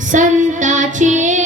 संताची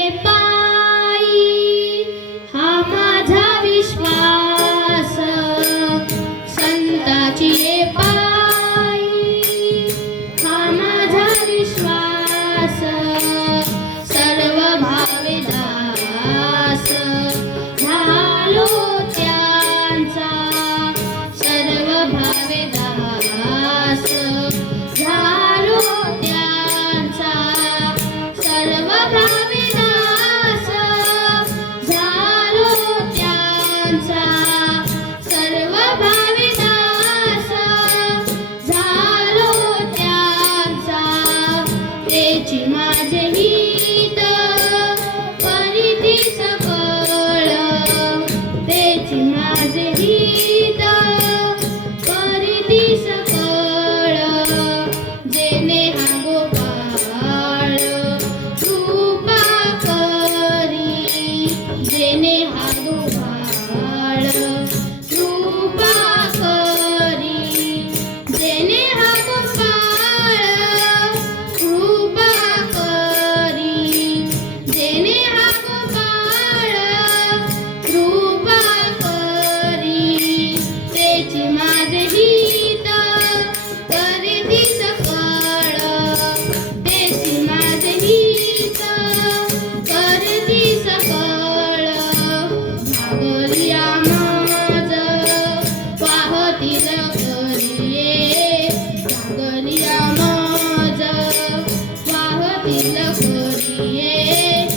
love for you.